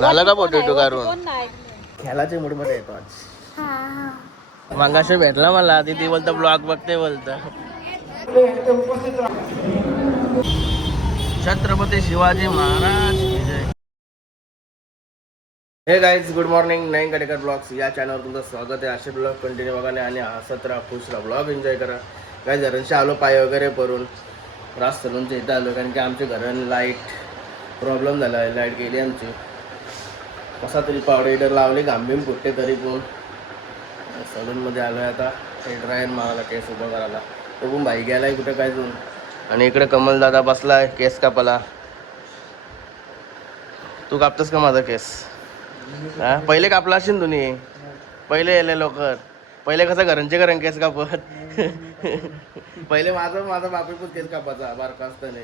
झालं का पोटेटो काढून? खेळाच्या मूड मध्ये येतो आज. मगाशी भेटला मला ती बोलतं ब्लॉग बघते बोलतं. छत्रपती शिवाजी महाराज की जय. हे गाईज, गुड मॉर्निंग. नईन कडेकर ब्लॉग्स या चॅनलवर तुमचं स्वागत आहे. असे ब्लॉग कंटिन्यू बघा आणि हसत राहा, खुश राहा, ब्लॉग एन्जॉय करा. काही घरांशी आलो पाय वगैरे परून रास सलूनच्या इथं आलो कारण की आमच्या घरात लाईट प्रॉब्लेम झाला आहे. लाईट गेली आमची. कसा तरी पावडर लावली, घांबीम फुटते तरी पण सलूनमध्ये आलो आहे. आता हेड ड्रायर मारायला, केस उभं करायला. तो पण भाई गेला आहे कुठं काय जाऊन. आणि इकडे कमल दादा बसला आहे केस कापाला. तू कापतोस का माझा केस? हा, पहिले कापला असेल तुम्ही. पहिले येले लोक पहिले कसं घरांचे केस कापत. पहिले माझा बापी पण केस कापायचा बारका असताना.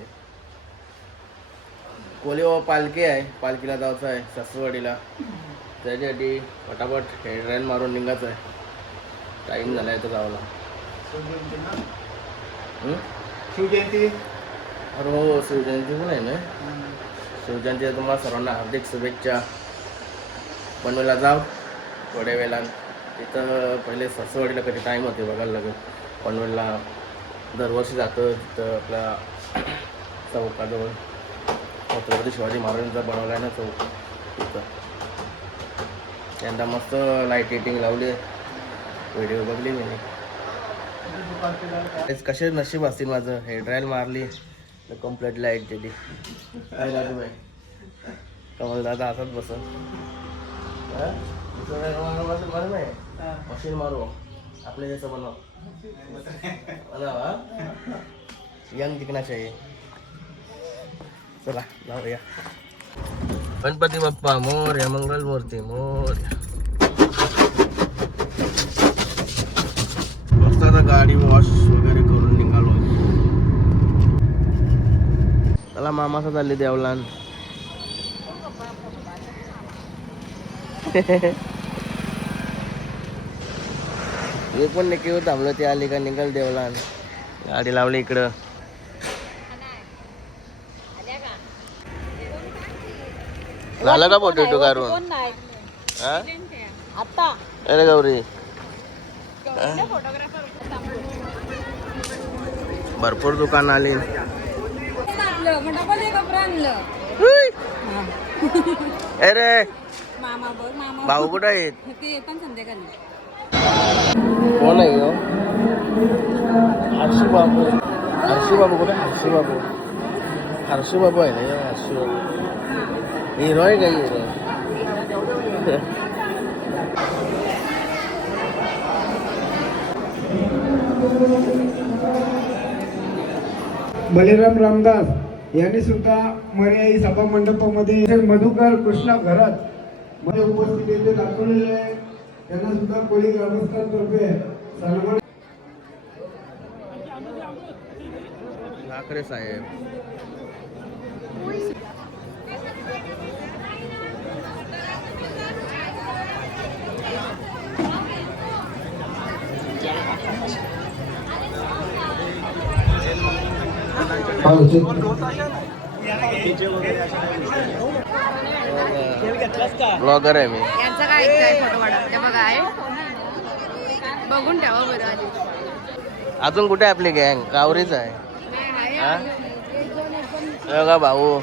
कोली पालखी आहे, पालखीला जायचं आहे सासूवाडीला. त्याच्यासाठी फटाफट हेड ड्रायर मारून निघायचं आहे. टाईम झाला आहे तर जावला. शिवजयंती. अरे हो, शिवजयंती पण आहे ना. शिवजयंती तुम्हाला सर्वांना हार्दिक शुभेच्छा. पनवेलला जाऊ थोड्या वेळानं. तिथं पहिले सासूवाडीला कधी टाईम होते बघायला लागेल. पनवेलला दरवर्षी जातं. तिथं आपला चौकाजवळ छत्रपती शिवाजी महाराजांचा बनवला आहे ना चौक, तिथं त्यांना मस्त लाईट एटिंग लावली. व्हिडिओ बघली मी. कसे नशीब असतील माझं. हेड ड्रायर मारली तर कम्प्लीट लाईट दिली. काय झालं बाई, कमल दादा असंच बसन. बरं नाही, मशीन मारू आपल्या जसं बनव यंग जिंकण्याचे आहे. चला जाऊया. गणपती बाप्पा मोरया, मंगल मूर्ती मोरया. मस्त आता गाडी वॉश वगैरे करून निघालो. चला मामाचा चालली देवलान. हे पण निघून थांबलं. ते आली का निघाल देवलान. गाडी लावली इकडं. झालं का पोटेटो काढून? अरे गौरी, भरपूर दुकान आली. अरे भाऊ कुठं आहेत? कोण आहे ग? हर्षी बाबू. हर्षी बाबू कुठे? हर्षी बाबू. हर्षी बाबू आहे ना. हर्षी बाबू हिरो आहे का? हिरो बलिराम रामदास यांनी सुद्धा मर्याई सभा मंडपामध्ये मधुकर कृष्णा घरात मध्ये उपस्थित येथे दाखवलेले आहे. त्यांना सुद्धा कोळी ग्रामस्थांतर्फे सन्मान. ठाकरे साहेब. ब्लॉगर आहे मी. यांचा काय फोटो काढा बघा आहे, बघून ठेवा बरं. अजून कुठे आपली गँग? कावरीच आहे. बघा भाऊ,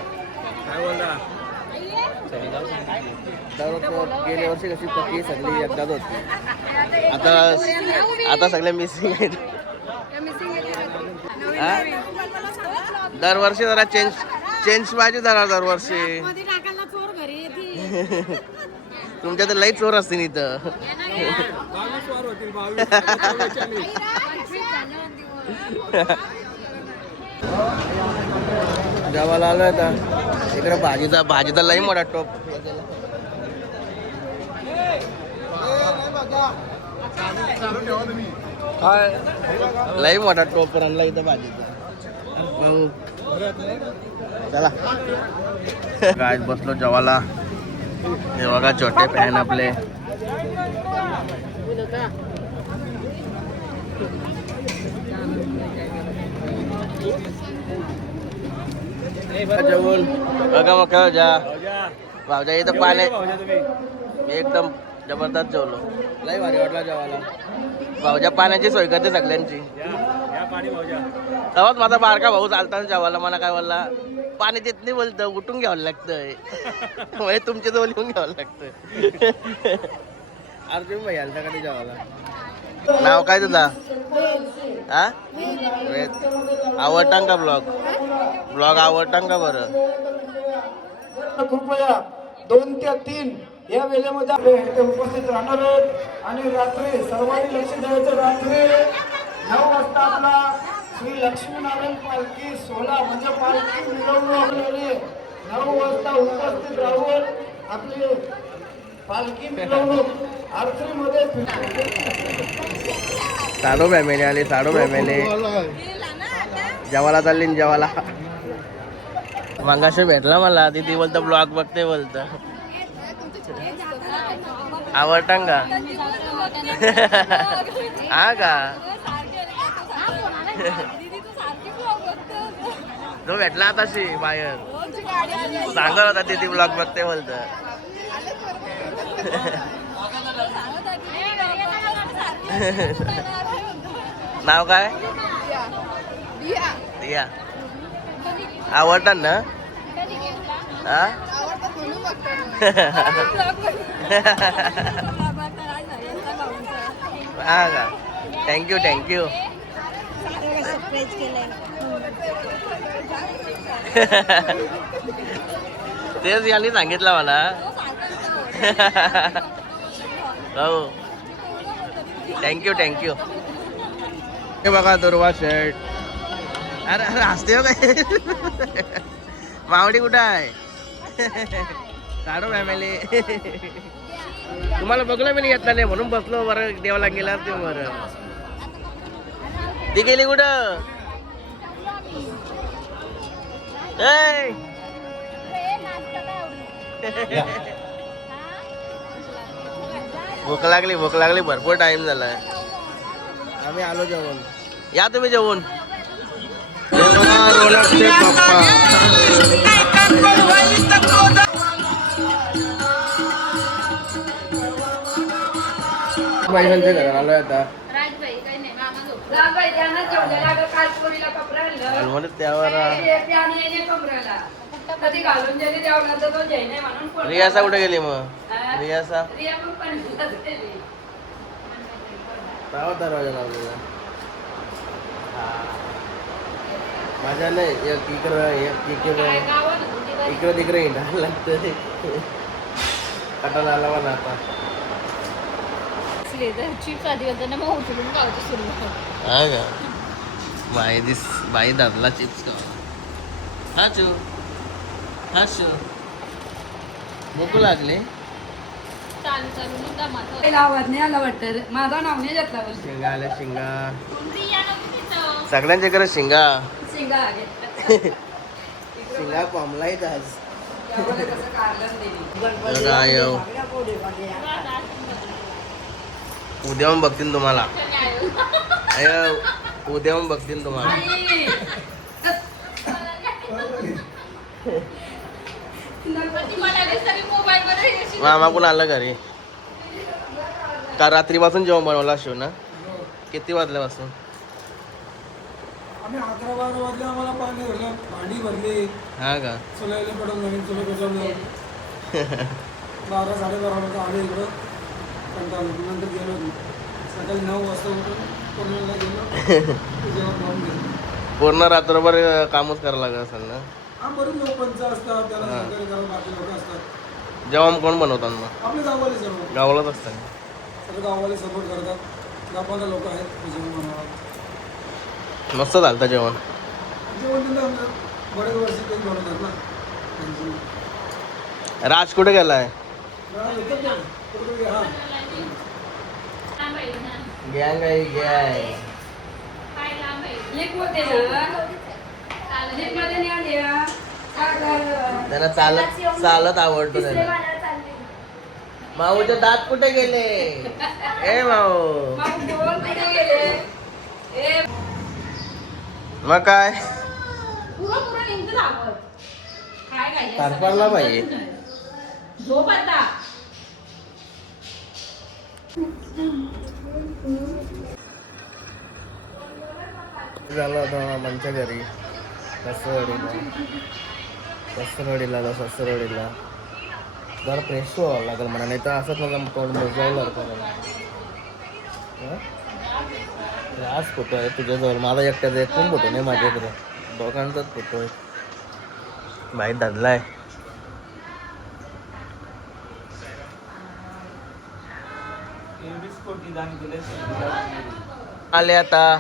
गेल्या वर्षी कशी पक्की सगळी एकदाच होती. आता सगळे मिसिंग आहेत. दरवर्षी जरा चेंज पाहिजे जरा दरवर्षी. तुमच्या तर लई चोर असतील इथं. गावाला आलोय आता. इकडे भाजीचा लई मोठा टोप. लई मोठा टोप आणला इथं भाजीचा. चला काय बसलो जेवायला. हे बघा छोटे फॅन आपले. जेवण बघा मग काय जा. भाऊजा इथं पाणी मी एकदम जबरदस्त जेवलो. लय भारी वाटला जेवायला. भाऊजा पाण्याची सोय करते सगळ्यांची. तेव्हाच माझा बारका भाऊ चालताना जेवायला मला काय बोलला, पाणी देत नाही बोलतं, उठून घ्यावं लागतंय. म्हणजे तुमच्या जवळ येऊन घ्यावं लागतंय. अर्जुन भाई आलता कधी जेवायला. नाव काय तुझा? हा आवडता का ब्लॉग? ब्लॉग आवडता का बरं? कृपया 2 ते 3 या वेळेमध्ये ते उपस्थित राहणार आहेत. आणि रात्री सर्वांनी लक्ष द्यायचं, रात्री 9 वाजता आपला श्री लक्ष्मीनारायण पालखी सोहळा म्हणजे पालखी मिरवणूक 9 वाजता उपस्थित राहून आपली पालखी मिरवणूक आरतीमध्ये साडो फॅमिली आली. साडो फॅमिली जेवायला चालली ना जेवायला. मागाशी भेटला मला तिथे बोलतं ब्लॉग बघते बोलतं. आवडता का? हा का? तो भेटला आताशी बाहेर सांगत होता तिथे ब्लॉग बघते बोलतं. नाव काय? दिया. आवडतात ना? हा हा का? Thank you thank you. तेच यांनी सांगितलं मला. हो थँक्यू थँक्यू. हे बघा दुर्वा शेट. अरे अरे हसते हो काय. मावडी कुठं आहे? काढो फॅमिली. तुम्हाला बघलं मी नाही येत नाही म्हणून बसलो. बरं देवाला गेला ते बरं. ती गेली कुठं? ए भूक लागली भरपूर टाइम झालाय. आम्ही आलो जेवण. या तुम्ही जेवण. रोनकचे पप्पा बाईकांच्या घरात आलोय आता. त्यावर रियासा कुठे गेली मग? रियासा दरवाजा लावलेला माझ्या नाही. एक इकडं तिकडे हिंडायला लागतं. कटाला आला मला आता. हा का? बाई दादला चिप्स का? हा शू भूक लागली. माझा नाव नाही घेतला. शिंगा आल्या शिंगा. सगळ्यांच्या घरात शिंगा. शिंगा पामलायत आज. उद्या मग बघतील तुम्हाला. उद्या मग बघतील तुम्हाला. मामा कोण आलं घरी का? रात्रीपासून जेवण बनवला शिव ना? किती वाजल्यापासून? आम्ही 11-12 वाजले. आम्हाला पाणी भरलं, भांडी भरली. हा का? चुलायला पडून नवीन चुला पेटवलं. 12-12:30 वाजता आले इकडं. कंटाळलो. नंतर गेलो. सकाळी 9 वाजता उठून पूर्णला गेलो. जेवण बनवून गेलो. पूर्ण रात्रभर कामच करावं लागत असेल ना? हा बरेच लोक पंच असतात. त्याला सहकार्य करायला बाकी लोक असतात. जेवण कोण बनवतात मग? आपले गाववाले सर्व. गावालाच असतात. सर्व गाववाले सपोर्ट करतात. गावाला लोक आहेत ते जेवण बनवतात. मस्त झालं जेवण. जेवण त्यांना बरेच वर्ष तेच बनवतात ना. राज कुठे गेलाय? गँग आहे गँग. त्यांना चालत आवडतो त्यांना. माऊचे दात कुठे गेले? ए माऊ मग काय तारपारला पाहिजे. झोप आता. झालं होतं मामांच्या घरी ससरवाडीला जरा फ्रेश व्हावं लागेल म्हणा, नाही तर असंच मला तोंड जाऊ आज फोटो आहे तुझ्याजवळ, माझा एकट्याचा एक पण फोटो नाही माझ्याकडे, दोघांचाच फोटो आहे. बाई धरलाय आले आता.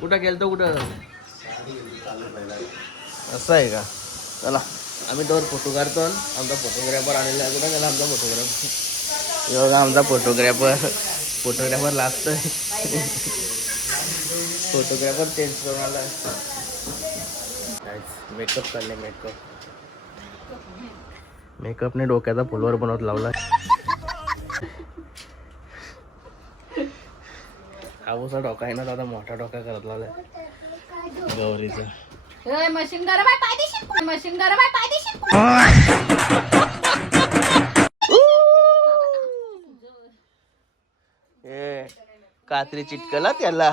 कुठं गेलतो कुठं, असं आहे का? चला आम्ही दोन फोटो काढतो. आमचा फोटोग्राफर आलेला आहे. कुठं गेला आमचा फोटोग्राफर? बघा आमचा फोटोग्राफर लागतोय. फोटोग्राफर चेंज करून आला. मेकअप चालले, मेकअपने डोक्याचा फुलवर बनवत लावला. आऊसा डोका आहे ना दादा, मोठा डोका करत लावलाय गौरीचा. मशीन गरम आहे पायदेशी, मशीन गरम आहे पायदेशी. ए कात्री चिटकला त्याला.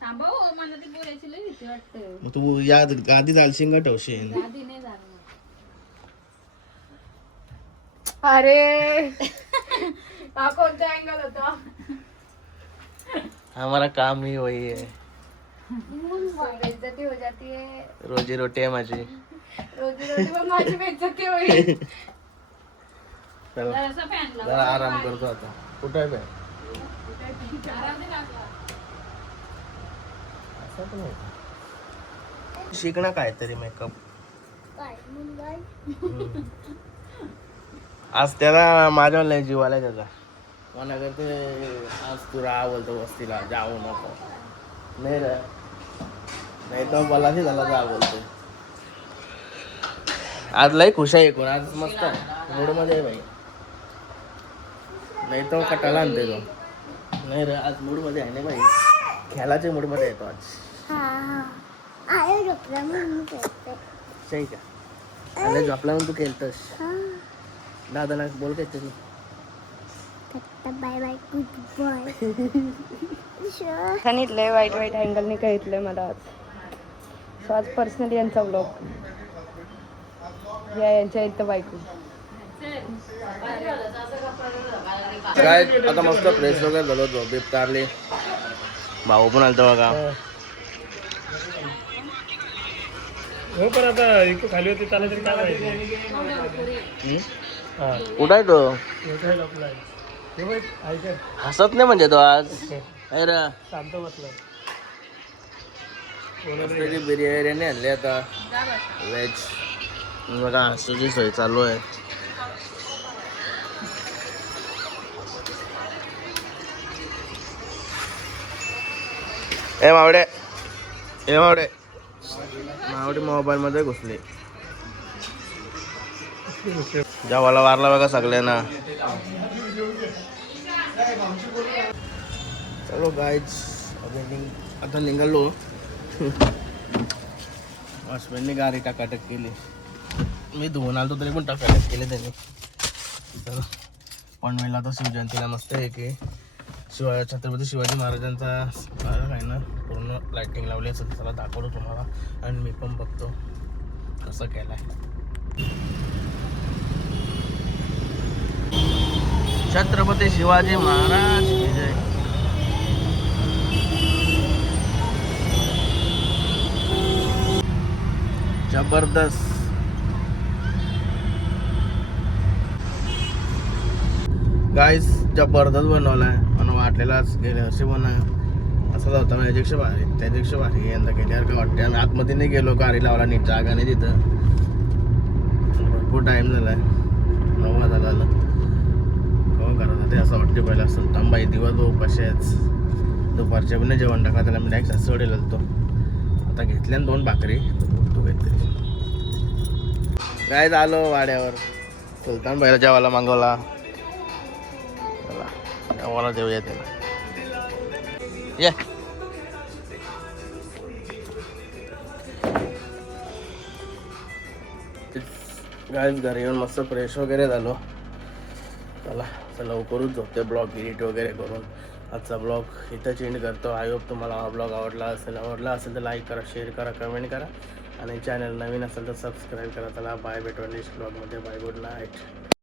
थांबा हो, मला ती बोलायची लई भीती वाटते. मग तू या आधी जालशील का ठेवशील? आधी नाही झालं. अरे हा कोणता अँगल होता? हमारा काम ही वही है. बेइज्जती हो जाती है, रोजी रोटी आहे माझी. रोजी रोटी पण माझी बेइज्जती होईल. चला जरासा फॅन लाव. जरा आराम करतो आता. कुठं आहे बॅग? शिकणं काहीतरी मेकअप. आज त्याला माझ्या लय जीव आलाय त्याचा. मला करते आज तू राहा बोलतो वस्तीला, जाऊ नको. नाही रे, नाही तर मला झाला जा बोलतो. आज लय खुश आहे कोण, आज मस्त मूड मध्ये आहे भाई. नाही तर कटाला आणते तो. नाही रे आज मूड मध्ये आहे ना भाई, खेळाच्या मूड मध्ये येतो आज. सही का? अरे झोपला म्हणून तू खेळतोस. दादाला बोल काय तरी. Bye bye good boy. सांगितलंय वाईट वाईट अँगलने कळितलंय मला आज. सो आज पर्सनली यांचा ब्लॉग या यांच्या इथं बायको. काय आता मस्त फ्रेश वगैरे झालो, झोपेत काढली. भाऊ पण आलतो बघा. हो पण आता इकडे खाली होती चालेल तरी काय माहिती. कुठं आहे तो? ऐकत हसत नाही म्हणजे तो आज. अरे शांत बसला. मस्तपैकी बिर्याणी आणली आता व्हेज. बघा हसूची सोय चालू आहे. ए मावडे, ए मावडे, मावडे मोबाईल मध्ये घुसले. जेवायला वारला बघा सगळ्यांना. चलो गाईज आता निघालो. हसबंडने गाडी टाकाटक केली. मी धुवून आलो तरी पण टाकाटक केले त्यांनी. तर पनवेलला आता शिवजयंतीला मस्त आहे की छत्रपती शिवाजी महाराजांचा आहे ना, पूर्ण लाइटिंग लावली असेल. त्याला दाखवतो तुम्हाला आणि मी पण बघतो कसं केलं आहे. छत्रपती शिवाजी महाराज की जय. जबरदस्त. गाईस जबरदस्त बनवलाय. मला वाटलेलाच गेल्या वर्षी पण असंच होता ना, याच्यापेक्षा भारी, त्याच्यापेक्षा भारी यंदा गेल्यावर काय वाटते. आम्ही आतमध्ये नाही गेलो, गाडी लावला नीट जागा नाही तिथं. भरपूर टाईम झालाय, 9 वाजता झालं. केव्हा करत ते असं वाटते पहिलं असं थांबाई दिवस भाऊ कसे आहेत. दुपारच्या पण नाही जेवण टाका त्याला, मी डायरेक्ट सासवडीला तो. आता घेतल्या 2 भाकरी तो काहीतरी. काय झालो वाड्यावर सुलतान बाईला जेवायला मागवला. जेवायला देऊया त्याला. ये गाईज घरी येऊन मस्त फ्रेश वगैरे झालो. चला लवकरच झोपते ब्लॉग एडिट वगैरे करून. आजचा ब्लॉग इथं चेंज करतो. आय होप तुम्हाला हा ब्लॉग आवडला असेल तर लाईक करा, शेअर करा, कमेंट करा आणि चॅनल नवीन असेल तर सबस्क्राईब करा. चला बाय, भेटू नेक्स्ट ब्लॉगमध्ये. Bye, good night.